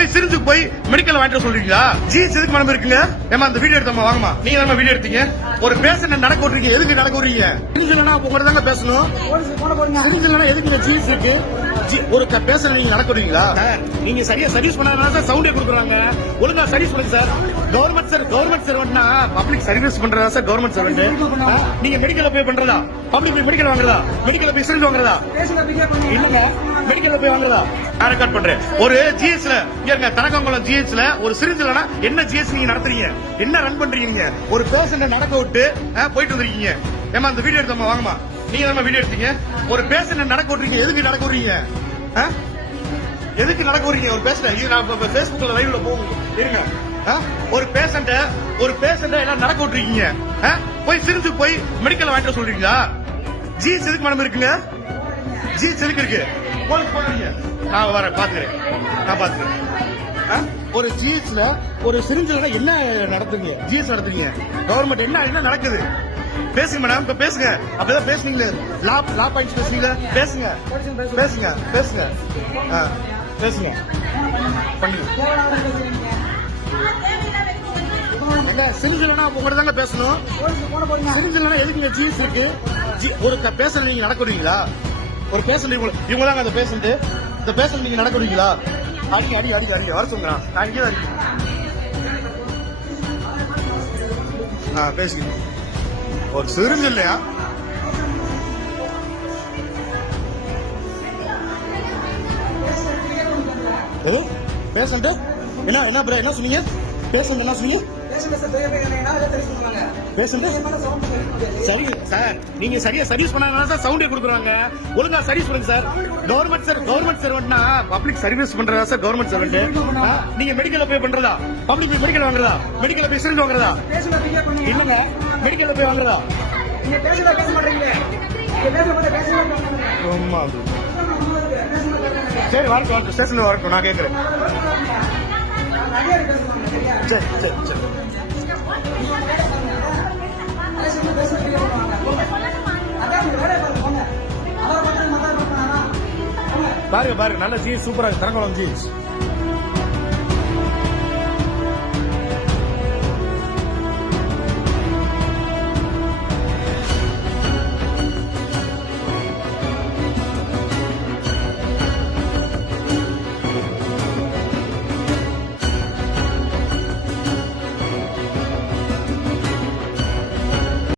போய் சிரிஞ்சு போய் மெடிக்கல் வாங்கிட்டு சொல்றீங்களா? ஜிஎஸ் எதுக்கு மனம் இருக்குங்க? ஏமா அந்த வீடியோ எடுத்தோமா வாங்கம்மா. நீங்க தான் வீடியோ எடுத்தீங்க. ஒரு பேஷண்ட் நடக்க விட்டுறீங்க, எதுக்கு நடக்க விடுறீங்க? சிரிஞ்சலனா உங்க தாங்க பேசணும். சிரிஞ்சலனா எதுக்கு ஜிஎஸ் இருக்கு? ஒரு பேஷண்ட் நீங்க நடக்க விடுறீங்களா? நீங்க சரியா சர்வீஸ் பண்ணாதனால தான் சவுண்டே கொடுக்குறாங்க. ஒழுங்கா சர்வீஸ் பண்ணுங்க சார். கவர்மெண்ட் சர்வெண்ட்னா பப்ளிக் சர்வீஸ் பண்றதா சார் கவர்மெண்ட் சர்வெண்ட்? நீங்க மெடிக்கல்ல போய் பண்றதா? பப்ளிக் போய் மெடிக்கல் வாங்குறதா? மெடிக்கல்ல போய் சிரிஞ்சு வாங்குறதா? இல்லங்க, மெடிக்கல்ல போய் வாங்குறதா? நான் ரெக்கார்ட் பண்றேன். ஒரு ஜிஎஸ்ல இங்க தனக்கங்குளம் ஜிஎஸ்ல ஒரு சிரிஞ்சலனா என்ன ஜிஎஸ் நீங்க நடத்துறீங்க? என்ன ரன் பண்றீங்க? ஒரு பேஷண்ட் நடக்க விட்டு போயிட்டு வந்திருக்கீங்க. ஏமா அந்த வீடியோ எடுத்தோமா வாங்கம்மா. நீங்க தான் வீடியோ எடுத்தீங்க. ஒரு பேஷண்ட் நடக்க விட்டுறீங்க, எதுக்கு நடக்க விடுறீங்க? எதுக்கு நடக்க விடுறீங்க? ஒரு பேஷண்ட் பேஸ்புக்ல லைவ்ல போகும் இருங்க. ஒரு பேஷண்ட் எல்லாம் நடக்க விட்டுருக்கீங்க. போய் சிரிஞ்சு போய் மெடிக்கல் வாங்கிட்டு சொல்றீங்களா? ஜிஎஸ் எதுக்கு மனம் இருக்குங்க? ஜிஎஸ் எதுக்கு இருக்கு? போலீஸ் போடுறீங்க. நான் வரேன், பாத்துக்கிறேன். நான் பாத்துக்கிறேன். ஒரு ஜிஎஸ்ல ஒரு சிரிஞ்சல என்ன நடத்துறீங்க? ஜிஎஸ் நடத்துறீங்க. கவர்மெண்ட் என்ன நடக்குது? பேசுங்க மேடம், இப்ப பேசுங்க. அப்பதான் பேசுனீங்களே, லா பாயிண்ட்ஸ் பேசுனீங்களே, பேசுங்க பேசுங்க பேசுங்க பேசுங்க பண்ணுங்க. சிரிஞ்சலனா உங்க தாங்க பேசணும். சிரிஞ்சலனா எதுக்கு ஜிஎஸ் இருக்கு? ஒரு பேஷண்ட் நீங்க நடக்க விடுவீங்களா? ஒரு பேஷண்ட் இவங்க தாங்க அந்த பேஷண்ட். இந்த பேஷண்ட் நீங்க நடக்க விடுவீங்களா? அடிக்க அடி அடிக்க அடிக்க வர சொல்லுங்க. நான் இங்கே தான் இருக்கேன். பேசுங்க. ஒரு சிரிஞ்சு இல்லையா? பேஷண்ட் என்ன ப்ரோ என்ன சொன்னீங்க? பேஷண்ட் என்ன சொன்னீங்க? சரி சார், நீங்க சரியா சர்வீஸ் பண்ணாதனால தான் சவுண்டே கொடுக்குறாங்க. ஒழுங்கா சர்வீஸ் பண்ணுங்க சார். கவர்மெண்ட் சர்வெண்ட்னா பப்ளிக் சர்வீஸ் பண்றதா சார் கவர்மெண்ட் சர்வெண்ட்? நீங்க மெடிக்கல்ல போய் பண்றதா? பப்ளிக் போய் மெடிக்கல் வாங்குறதா? மெடிக்கல்ல போய் சிரிஞ்சு வாங்குறதா? இல்லங்க, மெடிக்கல்ல போய் வாங்குறதா? சரி வரட்டும், ஸ்டேஷன்ல வரட்டும், நான் கேட்கிறேன். சரி சரி சரி. பாருங்க நல்ல ஜீஸ் சூப்பரா இருக்கு. தனக்கோலம் ஜீஸ்.